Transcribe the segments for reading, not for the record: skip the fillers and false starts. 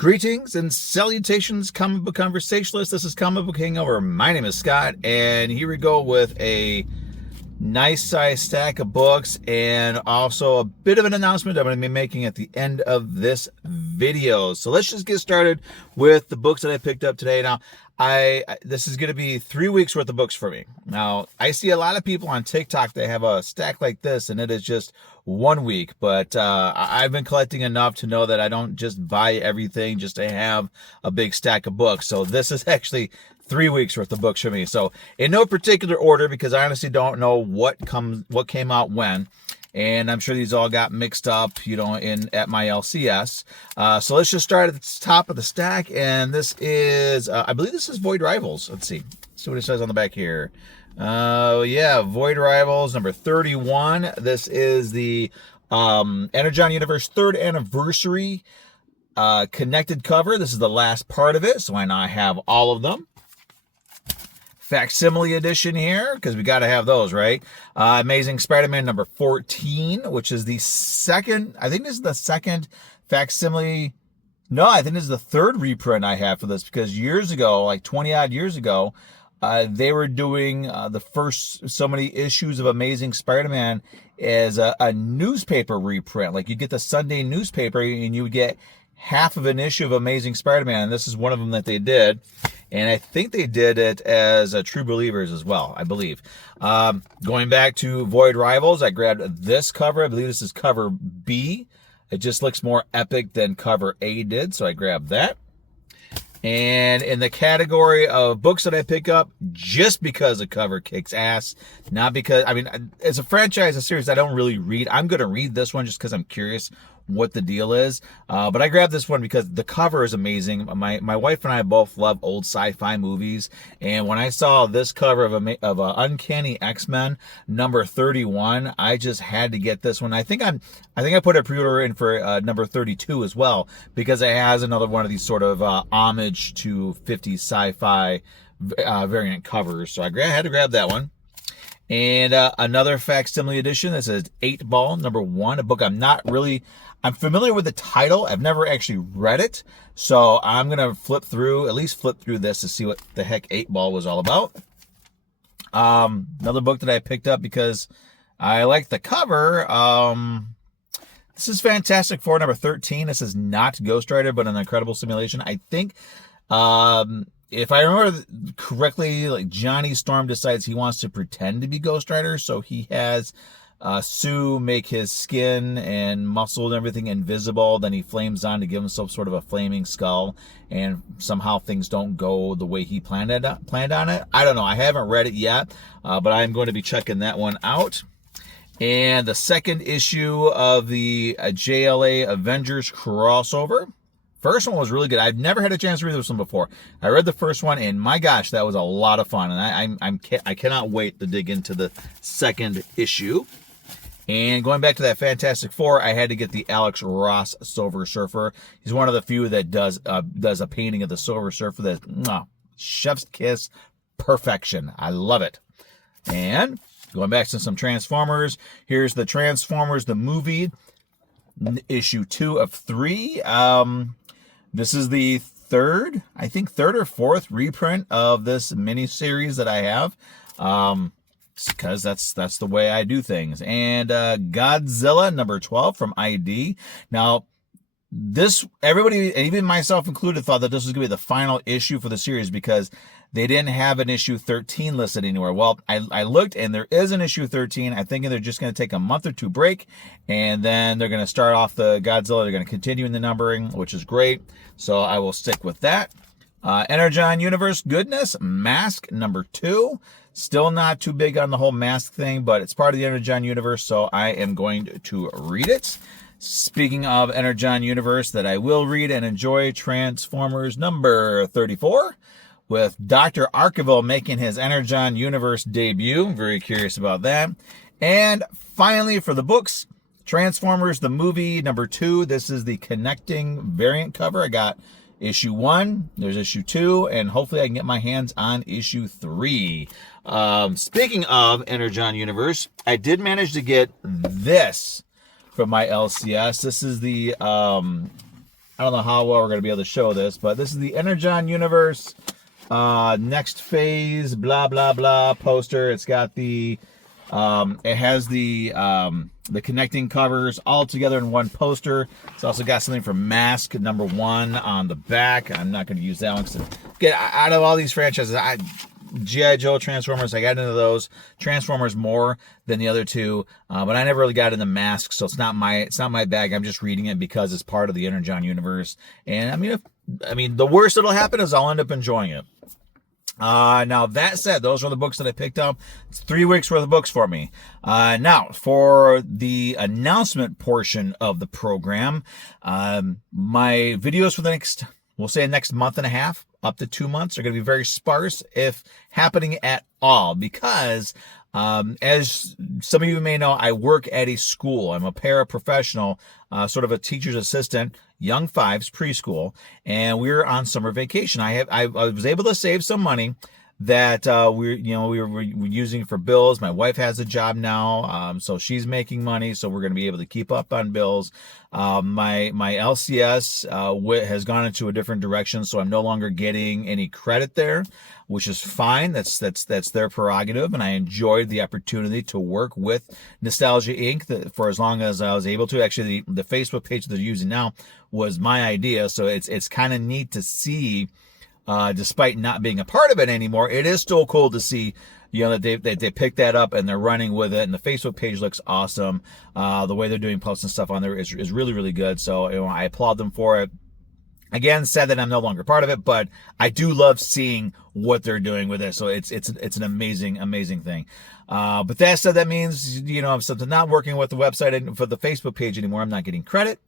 Greetings and salutations, comic book conversationalists. This is Comic Book Hangover. My name is Scott, and here we go with a nice size stack of books and also a bit of an announcement I'm going to be making at the end of this video. So let's just get started with the books that I picked up today. Now, this is going to be 3 weeks worth of books for me. Now, I see a lot of people on TikTok that have a stack like this, and it is just 1 week. But I've been collecting enough to know that I don't just buy everything just to have a big stack of books. So this is actually 3 weeks worth of books for me. So in no particular order, because I honestly don't know what came out when. And I'm sure these all got mixed up, at my LCS. So let's just start at the top of the stack. And this is, I believe this is Void Rivals. Let's see what it says on the back here. Void Rivals number 31. This is the Energon Universe 3rd anniversary connected cover. This is the last part of it, so I now have all of them. Facsimile edition here, because we got to have those, right? Amazing Spider-Man number 14, which is the second, I think this is the second facsimile. No, I think this is the third reprint I have for this, because years ago, like 20 odd years ago, they were doing the first so many issues of Amazing Spider-Man as a newspaper reprint. Like, you get the Sunday newspaper and you would get half of an issue of Amazing Spider-Man, and this is one of them that they did. And I think they did it as True Believers as well, I believe. Going back to Void Rivals, I grabbed this cover. I believe this is cover B. It just looks more epic than cover A did, so I grabbed that. And in the category of books that I pick up just because the cover kicks ass, not because, it's a franchise, a series I don't really read. I'm going to read this one just because I'm curious what the deal is. But I grabbed this one because the cover is amazing. My wife and I both love old sci-fi movies. And when I saw this cover of Uncanny X-Men number 31, I just had to get this one. I think I put a pre-order in for number 32 as well, because it has another one of these sort of homage to 50s sci-fi variant covers. So I had to grab that one. And another facsimile edition. This is 8 Ball number 1, a book I'm familiar with the title. I've never actually read it. So I'm going to flip through this to see what the heck 8 Ball was all about. Another book that I picked up because I like the cover. This is Fantastic Four number 13. This is not Ghost Rider, but an incredible simulation. I think, if I remember correctly, like, Johnny Storm decides he wants to pretend to be Ghost Rider, so he has Sue make his skin and muscle and everything invisible. Then he flames on to give himself sort of a flaming skull, and somehow things don't go the way he planned on it. I don't know. I haven't read it yet, but I'm going to be checking that one out. And the second issue of the JLA Avengers crossover. First one was really good. I've never had a chance to read this one before. I read the first one, and my gosh, that was a lot of fun. And I cannot wait to dig into the second issue. And going back to that Fantastic Four, I had to get the Alex Ross Silver Surfer. He's one of the few that does a painting of the Silver Surfer that chef's kiss perfection. I love it. And going back to some Transformers, here's the Transformers the movie, issue 2 of 3. This is the third or fourth reprint of this mini series that I have, because that's the way I do things. And Godzilla number 12 from ID. Now, everybody, even myself included, thought that this was going to be the final issue for the series because they didn't have an issue 13 listed anywhere. Well, I looked, and there is an issue 13. I think they're just going to take a month or two break, and then they're going to start off the Godzilla. They're going to continue in the numbering, which is great. So I will stick with that. Energon Universe Goodness, Mask number 2. Still not too big on the whole mask thing, but it's part of the Energon Universe, so I am going to read it. Speaking of Energon Universe that I will read and enjoy, Transformers number 34. With Dr. Arkeville making his Energon Universe debut. I'm very curious about that. And finally, for the books, Transformers the movie number 2. This is the connecting variant cover. I got issue 1, there's issue 2, and hopefully I can get my hands on issue 3. Speaking of Energon Universe, I did manage to get this from my LCS. This is the I don't know how well we're going to be able to show this, but this is the Energon Universe next phase, blah, blah, blah poster. It's got the, it has the connecting covers all together in one poster. It's also got something from Mask #1 on the back. I'm not going to use that one because, get out of all these franchises, G.I. Joe, Transformers, I got into those. Transformers more than the other two, but I never really got into Mask, so it's not my bag. I'm just reading it because it's part of the Energon universe. And I mean, the worst that'll happen is I'll end up enjoying it. Now that said, those are the books that I picked up. It's 3 weeks worth of books for me. Now for the announcement portion of the program, my videos for the next, we'll say next month and a half, up to 2 months, are going to be very sparse, if happening at all, because as some of you may know, I work at a school. I'm a paraprofessional, sort of a teacher's assistant, young fives, preschool, and we're on summer vacation. I was able to save some money that we were using for bills. My wife has a job now, so she's making money, so we're going to be able to keep up on bills. My LCS has gone into a different direction, so I'm no longer getting any credit there, which is fine. That's their prerogative, and I enjoyed the opportunity to work with Nostalgia Inc. for as long as I was able to. Actually, the Facebook page that they're using now was my idea, so it's kind of neat to see. Despite not being a part of it anymore, it is still cool to see, that they picked that up and they're running with it. And the Facebook page looks awesome. The way they're doing posts and stuff on there is really, really good. So I applaud them for it. Again, sad that I'm no longer part of it, but I do love seeing what they're doing with it. So it's an amazing thing. But that said, that means, if something not working with the website and for the Facebook page anymore, I'm not getting credit.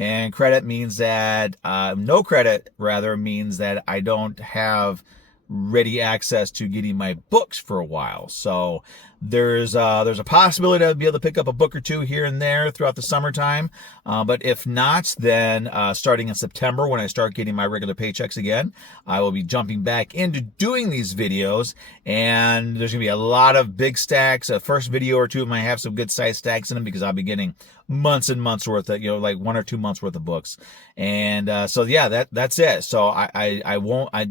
And credit means that, no credit rather means that I don't have ready access to getting my books for a while. So there's a possibility I'll be able to pick up a book or two here and there throughout the summertime. But if not, then starting in September, when I start getting my regular paychecks again, I will be jumping back into doing these videos. And there's going to be a lot of big stacks. First video or two might have some good size stacks in them because I'll be getting months and months worth of, like 1 or 2 months worth of books. And so yeah, that's it. So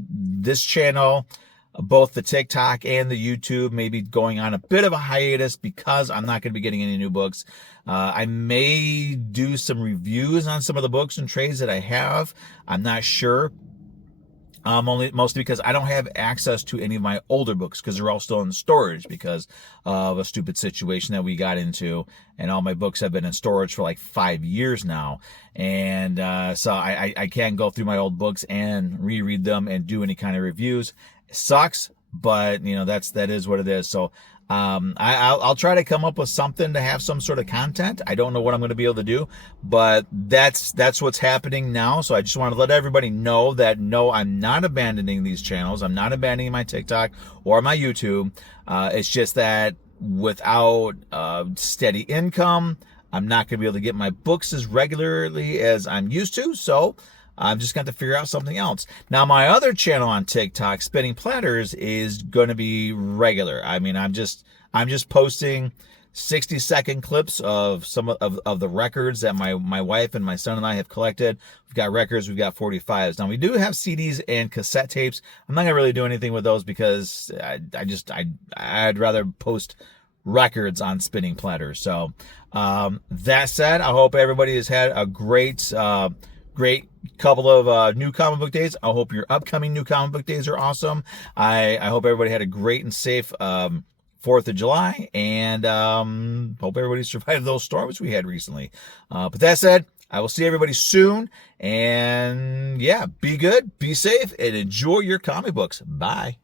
this channel, both the TikTok and the YouTube, may be going on a bit of a hiatus because I'm not going to be getting any new books. I may do some reviews on some of the books and trades that I have. I'm not sure. Mostly because I don't have access to any of my older books because they're all still in storage because of a stupid situation that we got into, and all my books have been in storage for like 5 years now. And so I can't go through my old books and reread them and do any kind of reviews. It sucks, but that is what it is. So I'll try to come up with something to have some sort of content. I don't know what I'm going to be able to do, but that's what's happening now. So I just want to let everybody know that no, I'm not abandoning these channels. I'm not abandoning my TikTok or my YouTube. It's just that without steady income, I'm not going to be able to get my books as regularly as I'm used to. So I'm just going to figure out something else. Now, my other channel on TikTok, Spinning Platters, is going to be regular. I mean, I'm just posting 60-second clips of some of the records that my wife and my son and I have collected. We've got records, we've got 45s. Now, we do have CDs and cassette tapes. I'm not going to really do anything with those because I'd rather post records on Spinning Platters. So, that said, I hope everybody has had a great couple of new comic book days. I hope your upcoming new comic book days are awesome. I hope everybody had a great and safe 4th of July, and hope everybody survived those storms we had recently. But that said, I will see everybody soon, and yeah, be good, be safe, and enjoy your comic books. Bye.